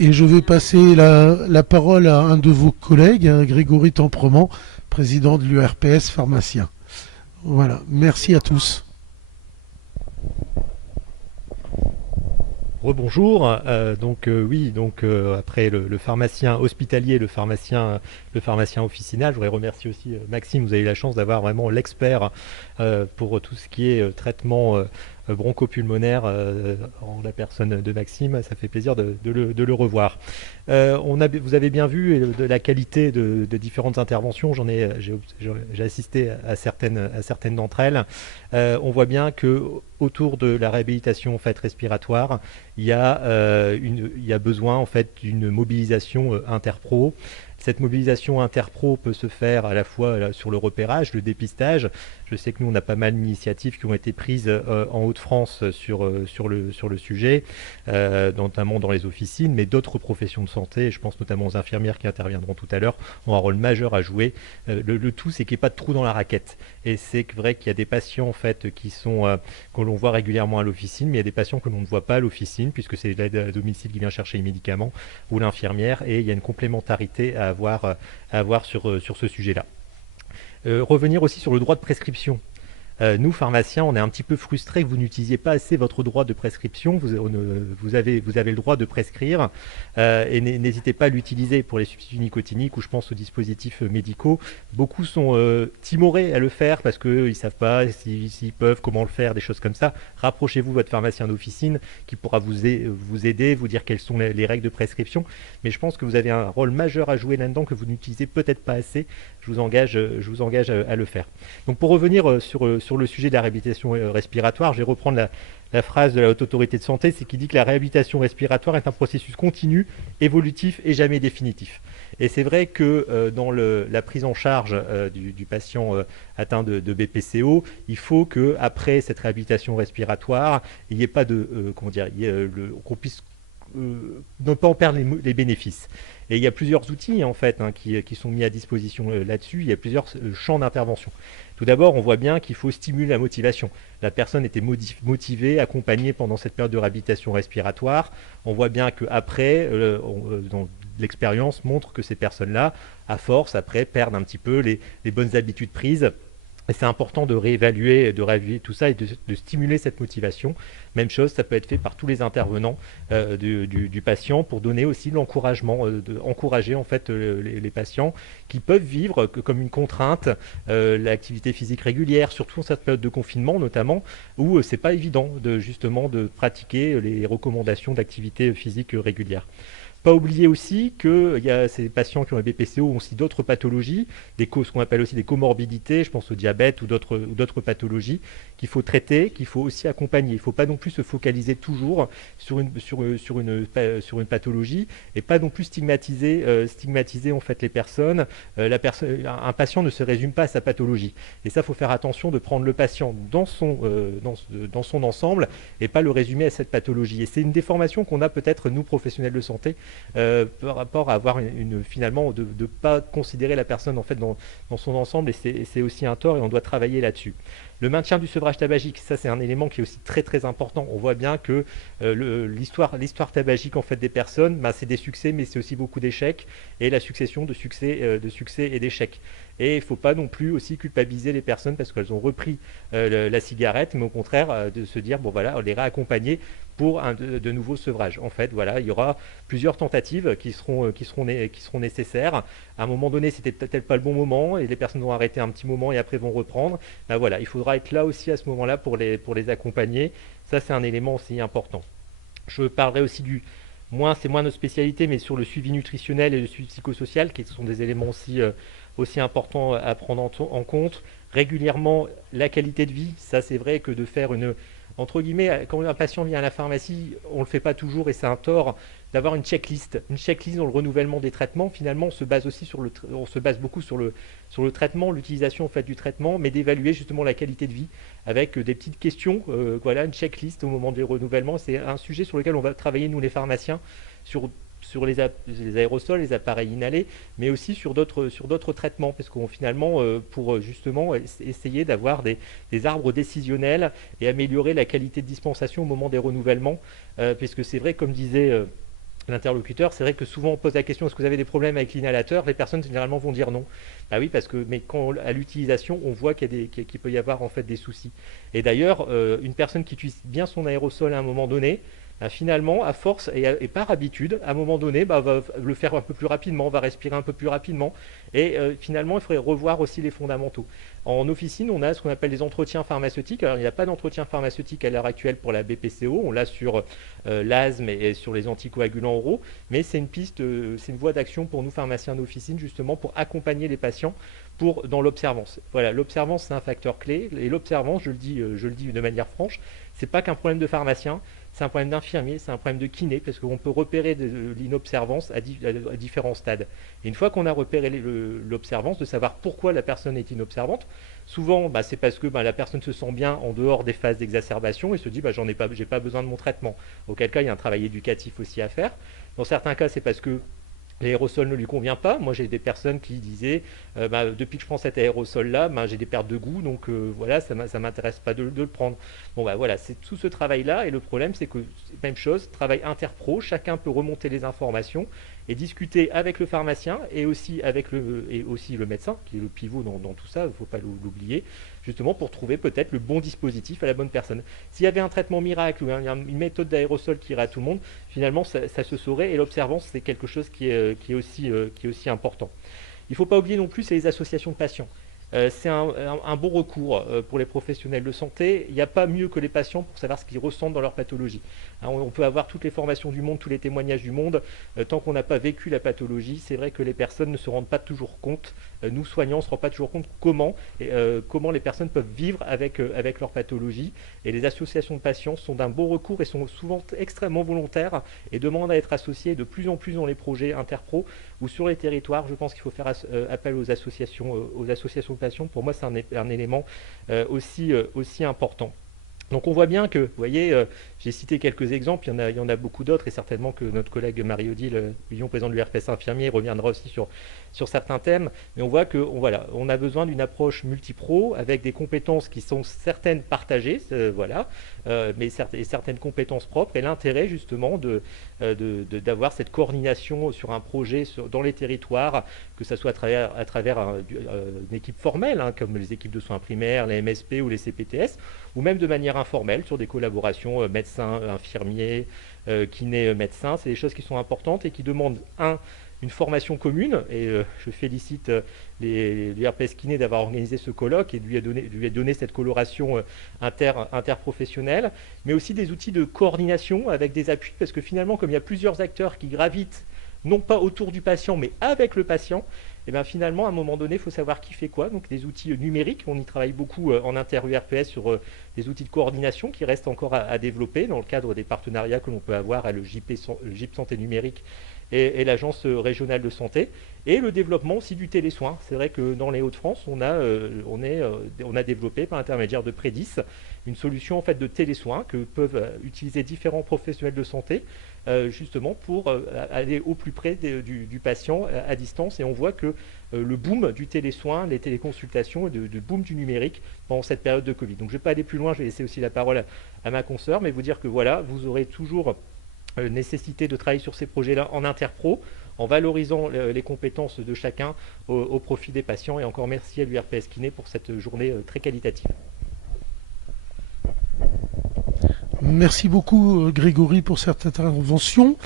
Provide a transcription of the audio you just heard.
Et je vais passer la parole à un de vos collègues, hein, Grégory Temprement, président de l'URPS pharmacien. Voilà, merci à tous. Rebonjour. Oui, après le pharmacien hospitalier, le pharmacien officinal, je voudrais remercier aussi Maxime. Vous avez eu la chance d'avoir vraiment l'expert pour tout ce qui est traitement bronchopulmonaire en la personne de Maxime. Ça fait plaisir de le revoir. Vous avez bien vu de la qualité de différentes interventions. J'ai assisté à certaines d'entre elles. On voit bien que autour de la réhabilitation en fait respiratoire, il y a besoin en fait d'une mobilisation interpro. Cette mobilisation interpro peut se faire à la fois là, sur le repérage, le dépistage. Je sais que nous, on a pas mal d'initiatives qui ont été prises en Hauts-de-France sur le sujet, notamment dans les officines, mais d'autres professions de santé, je pense notamment aux infirmières qui interviendront tout à l'heure, ont un rôle majeur à jouer. Le tout, c'est qu'il n'y ait pas de trou dans la raquette. Et c'est vrai qu'il y a des patients en fait, que l'on voit régulièrement à l'officine, mais il y a des patients que l'on ne voit pas à l'officine, puisque c'est l'aide à domicile qui vient chercher les médicaments, ou l'infirmière, et il y a une complémentarité à avoir sur ce sujet-là. Revenir aussi sur le droit de prescription. Nous, pharmaciens, on est un petit peu frustrés que vous n'utilisiez pas assez votre droit de prescription. Vous avez le droit de prescrire et n'hésitez pas à l'utiliser pour les substituts nicotiniques ou je pense aux dispositifs médicaux. Beaucoup sont timorés à le faire parce qu'ils ne savent pas s'ils peuvent, comment le faire, des choses comme ça. Rapprochez-vous de votre pharmacien d'officine qui pourra vous aider, vous dire quelles sont les règles de prescription. Mais je pense que vous avez un rôle majeur à jouer là-dedans que vous n'utilisez peut-être pas assez. Je vous engage à le faire. Donc pour revenir sur le sujet de la réhabilitation respiratoire, je vais reprendre la phrase de la Haute Autorité de Santé, c'est qui dit que la réhabilitation respiratoire est un processus continu, évolutif et jamais définitif. Et c'est vrai que dans la prise en charge du patient atteint de BPCO, il faut que après cette réhabilitation respiratoire, il n'y ait pas qu'on puisse ne pas en perdre les bénéfices. Et il y a plusieurs outils en fait qui sont mis à disposition là-dessus. Il y a plusieurs champs d'intervention. Tout d'abord, on voit bien qu'il faut stimuler la motivation. La personne était motivée, accompagnée pendant cette période de réhabilitation respiratoire. On voit bien qu'après, l'expérience montre que ces personnes-là, à force, après, perdent un petit peu les bonnes habitudes prises. Et c'est important de réévaluer tout ça et de stimuler cette motivation. Même chose, ça peut être fait par tous les intervenants du patient pour donner aussi l'encouragement, encourager en fait les patients qui peuvent vivre comme une contrainte l'activité physique régulière, surtout en cette période de confinement notamment, où c'est pas évident justement de pratiquer les recommandations d'activité physique régulière. Pas oublier aussi que ces patients qui ont un BPCO ont aussi d'autres pathologies, ce qu'on appelle aussi des comorbidités, je pense au diabète ou d'autres pathologies qu'il faut traiter, qu'il faut aussi accompagner. Il ne faut pas non plus se focaliser toujours sur une pathologie et pas non plus stigmatiser en fait les personnes. Un patient ne se résume pas à sa pathologie. Et ça, il faut faire attention de prendre le patient dans son ensemble et pas le résumer à cette pathologie. Et c'est une déformation qu'on a peut-être, nous, professionnels de santé, par rapport à avoir finalement de ne pas considérer la personne en fait dans son ensemble et c'est aussi un tort et on doit travailler là-dessus. Le maintien du sevrage tabagique, ça c'est un élément qui est aussi très très important. On voit bien que l'histoire tabagique en fait des personnes, c'est des succès mais c'est aussi beaucoup d'échecs et la succession de succès et d'échecs. Et il ne faut pas non plus aussi culpabiliser les personnes parce qu'elles ont repris la cigarette, mais au contraire de se dire bon voilà, on les réaccompagner pour de nouveaux sevrages. En fait, voilà, il y aura plusieurs tentatives qui seront nécessaires. À un moment donné, c'était peut-être pas le bon moment et les personnes vont arrêter un petit moment et après vont reprendre. Ben voilà, il faudra être là aussi à ce moment-là pour les accompagner. Ça, c'est un élément aussi important. Je parlerai aussi c'est moins notre spécialité, mais sur le suivi nutritionnel et le suivi psychosocial, qui sont des éléments aussi importants à prendre en compte. Régulièrement, la qualité de vie, ça c'est vrai que de faire entre guillemets, quand un patient vient à la pharmacie, on ne le fait pas toujours et c'est un tort d'avoir une checklist dans le renouvellement des traitements. Finalement, on se base beaucoup sur le traitement, l'utilisation en fait du traitement, mais d'évaluer justement la qualité de vie avec des petites questions. Voilà, une checklist au moment des renouvellements. C'est un sujet sur lequel on va travailler nous les pharmaciens sur les aérosols, les appareils inhalés, mais aussi sur d'autres traitements, parce qu'on finalement, pour justement essayer d'avoir des arbres décisionnels et améliorer la qualité de dispensation au moment des renouvellements, puisque c'est vrai, comme disait l'interlocuteur, c'est vrai que souvent on pose la question est-ce que vous avez des problèmes avec l'inhalateur? Les personnes généralement vont dire non. Bah oui, parce que mais quand à l'utilisation, on voit qu'il peut y avoir en fait des soucis. Et d'ailleurs, une personne qui utilise bien son aérosol à un moment donné, bah, finalement, à force et par habitude, à un moment donné, bah, va le faire un peu plus rapidement, va respirer un peu plus rapidement. Et finalement, il faudrait revoir aussi les fondamentaux. En officine, on a ce qu'on appelle des entretiens pharmaceutiques. Alors, il n'y a pas d'entretien pharmaceutique à l'heure actuelle pour la BPCO. On l'a sur l'asthme et sur les anticoagulants oraux. Mais c'est une piste, c'est une voie d'action pour nous pharmaciens d'officine, justement, pour accompagner les patients dans l'observance. Voilà, l'observance, c'est un facteur clé. Et l'observance, je le dis de manière franche, c'est pas qu'un problème de pharmacien. C'est un problème d'infirmier, c'est un problème de kiné, parce qu'on peut repérer de l'inobservance à différents stades. Et une fois qu'on a repéré l'observance, de savoir pourquoi la personne est inobservante, souvent bah, c'est parce que bah, la personne se sent bien en dehors des phases d'exacerbation et se dit bah, j'ai pas besoin de mon traitement. Auquel cas il y a un travail éducatif aussi à faire. Dans certains cas c'est parce que l'aérosol ne lui convient pas. Moi, j'ai des personnes qui disaient bah, depuis que je prends cet aérosol-là, bah, j'ai des pertes de goût, donc voilà, ça ne m'intéresse pas de le prendre. Bon, bah voilà, c'est tout ce travail-là. Et le problème, c'est que, même chose, travail interpro, chacun peut remonter les informations et discuter avec le pharmacien et aussi le médecin, qui est le pivot dans tout ça, il ne faut pas l'oublier, justement pour trouver peut-être le bon dispositif à la bonne personne. S'il y avait un traitement miracle ou une méthode d'aérosol qui irait à tout le monde, finalement ça se saurait et l'observance c'est quelque chose qui est aussi important. Il ne faut pas oublier non plus c'est les associations de patients. C'est un bon recours pour les professionnels de santé. Il n'y a pas mieux que les patients pour savoir ce qu'ils ressentent dans leur pathologie. Hein, on peut avoir toutes les formations du monde, tous les témoignages du monde. Tant qu'on n'a pas vécu la pathologie, c'est vrai que les personnes ne se rendent pas toujours compte, nous soignants ne se rendent pas toujours compte comment les personnes peuvent vivre avec leur pathologie. Et les associations de patients sont d'un bon recours et sont souvent extrêmement volontaires et demandent à être associées de plus en plus dans les projets interpro ou sur les territoires. Je pense qu'il faut faire appel aux associations de patients. Pour moi, c'est un élément aussi important. Donc on voit bien que, vous voyez, j'ai cité quelques exemples, il y en a beaucoup d'autres, et certainement que notre collègue Marie-Odile Huillon, président de l'URPS infirmier, reviendra aussi sur certains thèmes, mais on voit on a besoin d'une approche multipro, avec des compétences qui sont certaines partagées, mais certaines compétences propres, et l'intérêt justement d'avoir cette coordination sur un projet dans les territoires, que ce soit à travers une équipe formelle, hein, comme les équipes de soins primaires, les MSP ou les CPTS, ou même de manière informelle sur des collaborations médecins, infirmiers, kinés, médecins. C'est des choses qui sont importantes et qui demandent, une formation commune, et je félicite l'URPS Kiné d'avoir organisé ce colloque et de lui a donné cette coloration interprofessionnelle, mais aussi des outils de coordination avec des appuis, parce que finalement, comme il y a plusieurs acteurs qui gravitent, non pas autour du patient, mais avec le patient, et bien finalement, à un moment donné, il faut savoir qui fait quoi. Donc des outils numériques, on y travaille beaucoup en inter-URPS sur des outils de coordination qui restent encore à développer dans le cadre des partenariats que l'on peut avoir à le GIP Santé Numérique et l'Agence régionale de santé, et le développement aussi du télésoin. C'est vrai que dans les Hauts-de-France, on a développé par l'intermédiaire de Prédis une solution en fait de télésoin que peuvent utiliser différents professionnels de santé justement pour aller au plus près du patient à distance. Et on voit que le boom du télésoin, les téléconsultations, le boom du numérique pendant cette période de Covid. Donc je ne vais pas aller plus loin, je vais laisser aussi la parole à ma consoeur, mais vous dire que voilà, vous aurez toujours nécessité de travailler sur ces projets-là en interpro, en valorisant les compétences de chacun au profit des patients. Et encore merci à l'URPS Kiné pour cette journée très qualitative. Merci beaucoup Grégory pour cette intervention.